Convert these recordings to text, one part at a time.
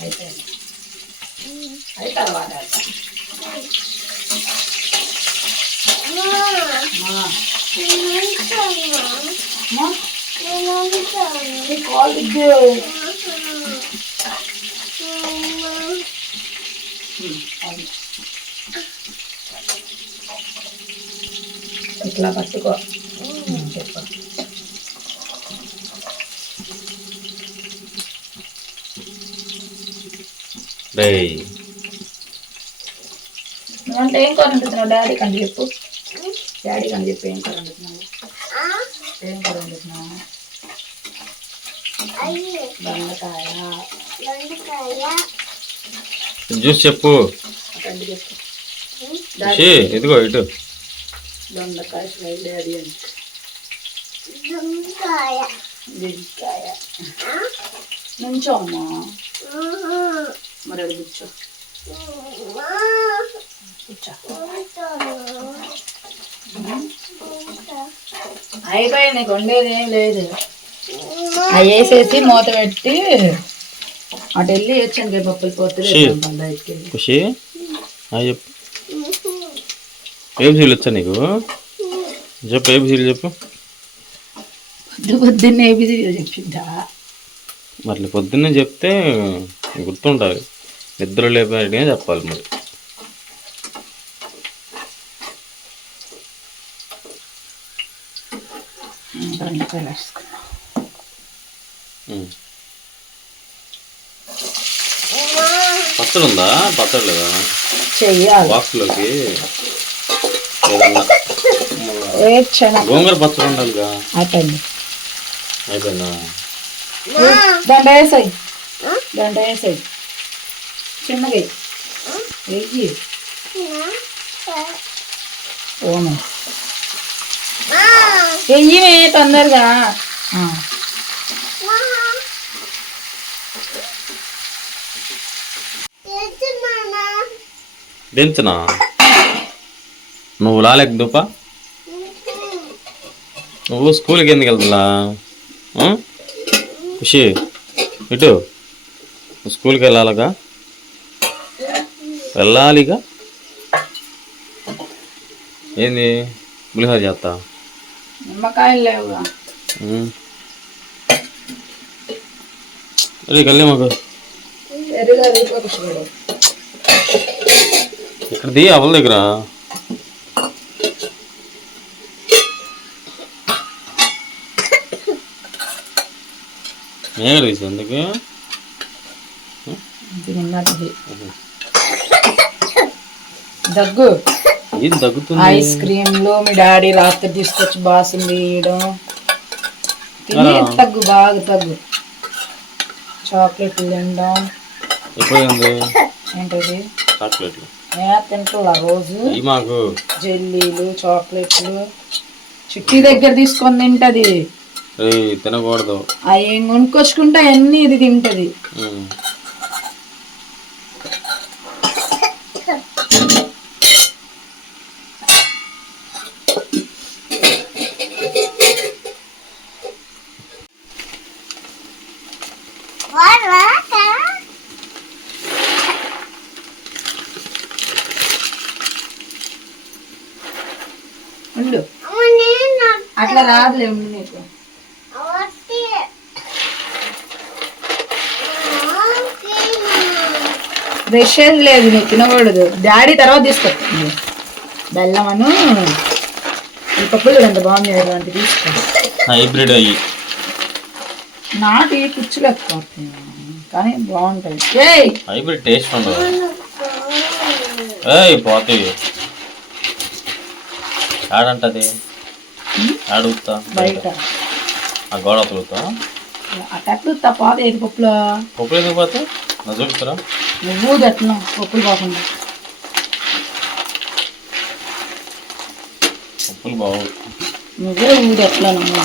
అయితే అది తర్వాత కాల్ ఇట్లా పట్టుకో ఉమ్, చెప్పు రేయ్ నువ్వంటే ఏం కూర వండుతున్నావు? డాడీ చెప్పు. డాడీ అని చెప్పు ఏం కూర వండుతున్నావు? ఏం కూర వండుతున్నావు? బెండకాయ. జ్యూస్ చెప్పు. ఇదిగో ఇటు. దొండకాయ ఫ్రై డాడీ అని దిగ్గాయ నుంచో అమ్మా. మరి అడుగు కూర్చో అయిపోయి నీకు వండేది ఏం లేదు అవి వేసేసి మూత పెట్టి అటు వెళ్ళి వచ్చాను పప్పులు పోతే షీ. బయటికి వెళ్ళి ఖుషి చెప్పు ఏబిసీలు వచ్చా నీకు చెప్పు ఏబిసీలు చెప్పు పొద్దు పొద్దున్నే ఏబిసి చెప్పిందా మరి పొద్దున్నే చెప్తే గుర్తుంటుంది నిద్ర లేపాడినే చెప్పాలి మరి. పచ్చడి ఉందా పచ్చడి లేదా? బాక్స్లోకి గోంగూర పచ్చడి ఉండాలిగా. అయిపోయింది. అయిపోయిందా? దాంట్లో వేసాయి దండ వేసాయి చిన్నగా వెయ్యి. ఓను. వెయ్యి తొందరగా. దించనా? నువ్వు రాలేక దూప నువ్వు స్కూల్కి ఎందుకు వెళ్తున్నా ఖుషి ఇటు. స్కూల్కి వెళ్ళాలిగా? వెళ్ళాలిగా ఏంది? పులిహోర చేస్తా? నిమ్మకాయలు లేవుగా. ఉమ్. అరే కళ్యాణ్ మాకు ఇక్కడ ది అవల దగ్గర. ఏం రీస్ ఎందుకు? నిన్నటిది దగ్గు. ఏం తగ్గుతుంది ఐస్ క్రీమ్లు మీ డాడీ రాత్రి తీసుకొచ్చి బాసులు తీయడం. తిని తగ్గు బాగా తగ్గు. చాక్లెట్లు తినడం. ఎప్పుడైంది? ఏంటది? చాక్లెట్లు. ఏ తింటున్నా రోజు? మాకు. జెల్లీలు చాక్లెట్లు. చిట్టి దగ్గర తీసుకొని తింటది. తినకూడదు. అవి ఏం కొనుక్కొచ్చుకుంటే అన్ని ఇది తింటది. ఉండు. అట్లా రాదులే ఉండు నీకు. బ్రష్ ఏం లేదు నువ్వు తినకూడదు డాడీ తర్వాత తీసుకొస్తాను బెల్లమను ఈ పప్పులు కూడా ఎంత బాగుంది అటువంటి తీసుకో. హైబ్రిడ్ అయ్యి. నాటి వస్తున్నాయి. కానీ బాగుంటాయి. ఏయ్! హైబ్రిడ్ టేస్ట్ ఉండదు. ఏయ్ పోతాయి ఆడంటది. ఆడుగుతా బయట. ఆ గోడ తొలుగుతా అటట్లు తప్ప ఏది పప్పులో? పప్పులు ఎందుకు పోతే నా చూపిస్తారా నువ్వు తట్టినా పప్పులు కాకుండా పప్పులు బాగు నువ్వే ఊది ఎట్లానమ్మా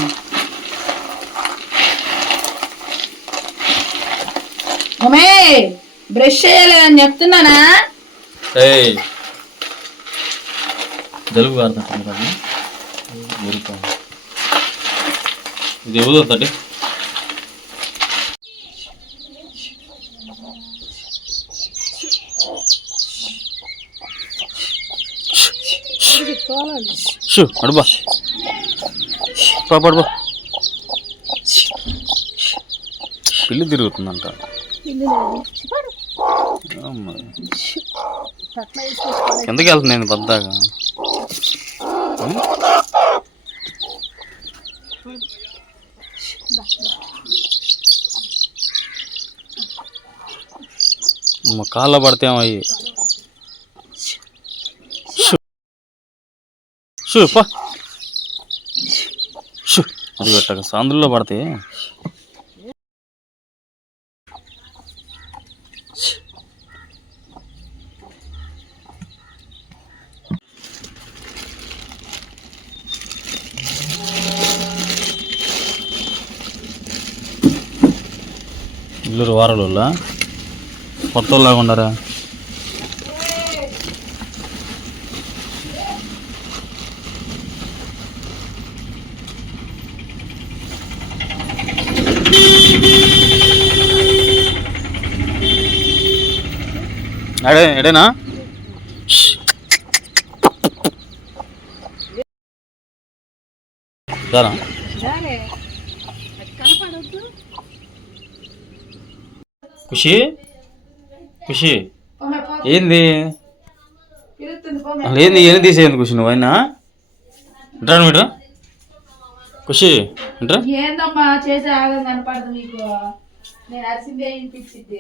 అమ్మే బ్రష్ చేయలేదని చెప్తున్నానా? ఏయ్ జలుబు కారుతుంది కదా ఇది ఊదొద్దండి అడుబా పిల్లి తిరుగుతుందంట. ఎందుకు వెళ్తుంది నేను పద్దాగా కాళ్ళ పడతాం అయ్యి షూ. షూ అది పెట్టక సందులో పడితే ఇల్లు వారాలు కొత్త లాగా ఉండరా ఎడే ఎడేనా? సరే ఖుషి? ఖుషి? ఏంది? అసలు ఏంది? ఏం తీసేయండి ఖుషి నువ్వు అయినా? ఇంట్రా మీరు ఖుషి ఇంట్రా ఏందమ్మా చేసే ఆగం కనపడదు మీకు? నేను అరిసిందే వినిపించింది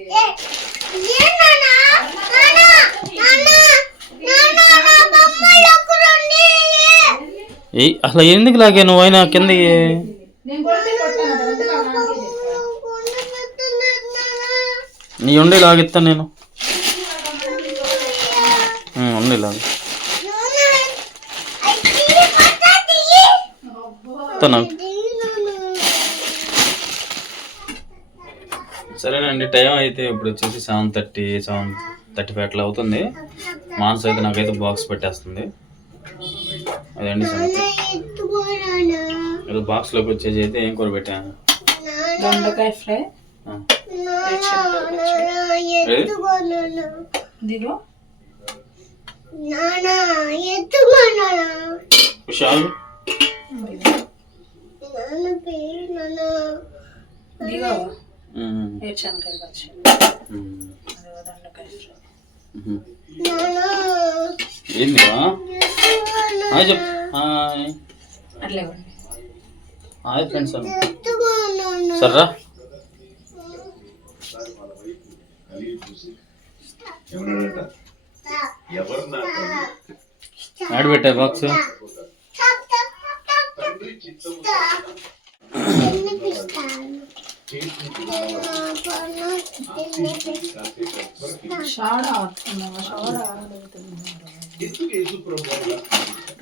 ఏయ్ అసలు ఎందుకు లాగే నువ్వు? అయినా కిందకి? నేను కొడితే కొట్టాను కదా, అందుకే ఆ నాన్నకి చెప్పా. నీ ఉండే లాగిస్తాను నేను. ఉండే లాగు. ఇస్తాను సరేనండి టైం అయితే ఇప్పుడు వచ్చేసి seven thirty seven thirty five అట్లా అవుతుంది. మాన్స్ అయితే నాకైతే బాక్స్ పెట్టేస్తుంది. అదండి సంగతి. ఏదో బాక్స్లోకి వచ్చేసి అయితే ఏం కూర పెట్టాను? దొండకాయ ఫ్రై? దిగో హుషారు దిగో ఉం. ఏడ్చానకాయ పచ్చి ఉం. అదిగో దొండకాయ ఫ్రై ఉం. ఏందిరా హాయ్ చెప్పు హాయ్ ఆడు పెట్టా బాక్స్.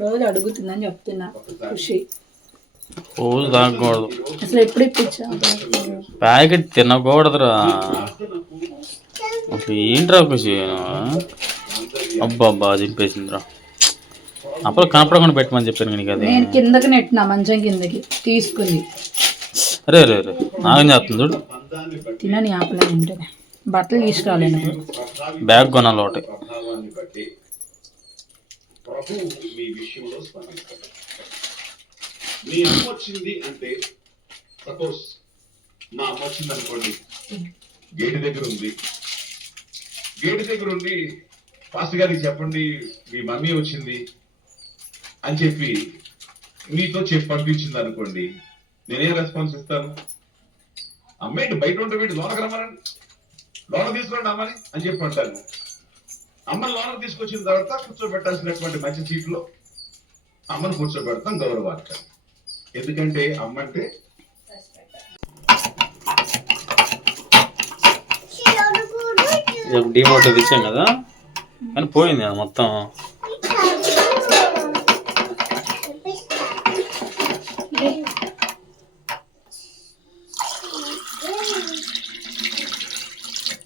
రోజు అడుగుతుందని చెప్తున్నా. ఖుషి. రోజు తాగకూడదు. అసలు ఎప్పుడు ఇప్పించా? ప్యాకెట్ తినకూడదురా. అసలు ఏంట్రా ఖుషి అబ్బా అబ్బా చింపేసిందిరా. అప్పుడు కనపడకుండా పెట్టమని చెప్పాను నీకు అది నేను కిందకి నెట్టినా మంచం కిందకి. తీసుకుంది. అరే అరే అరే నాగం చేస్తుంది చూడు. తినని ఆపలే ఉంటేనే బట్టలు తీసుకురాలేను బ్యాగ్ కొనాలి ఒకటి. మీ అమ్మ వచ్చింది అంటే సపోజ్ మా అమ్మ వచ్చింది అనుకోండి గేటు దగ్గర ఉంది. గేటు దగ్గర ఉండి పాస్టర్ గారికి చెప్పండి మీ మమ్మీ వచ్చింది అని చెప్పి మీతో చెప్పి పంపించింది అనుకోండి నేనేం రెస్పాన్స్ ఇస్తాను? అమ్మేంటి బయట ఉంటే వీటి లోనకు రమ్మనండి. లోన తీసుకురండి అమ్మని అని చెప్పి అంటాను అమ్మని లోనకు తీసుకొచ్చిన తర్వాత కూర్చోబెట్టాల్సినటువంటి మంచి సీట్లో అమ్మను కూర్చోబెడతాం గౌరవార్థం. ఎందుకంటే అమ్మ అంటే డిమోట్ తెచ్చాం కదా. కానీ పోయింది అది మొత్తం.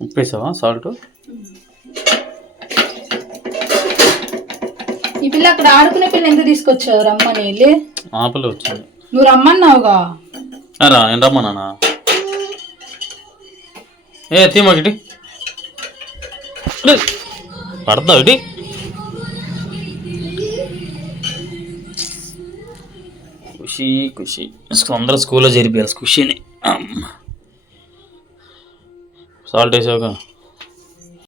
ఉప్పేసావా సాల్ట్ ఈ పిల్ల అక్కడ ఆడుకునే పిల్ల ఎందుకు తీసుకొచ్చావు రమ్మని వెళ్ళి? ఆపలే వచ్చింది. నువ్వు రమ్మన్నావుగా? ఆ, రా నేను రమ్మన్నా ఏ తీమాకిటి పడతావు ఖుషి ఖుషి. అందరూ స్కూల్లో చేరిపోయారు. ఖుషిని. సాల్ట్ వేసావుగా.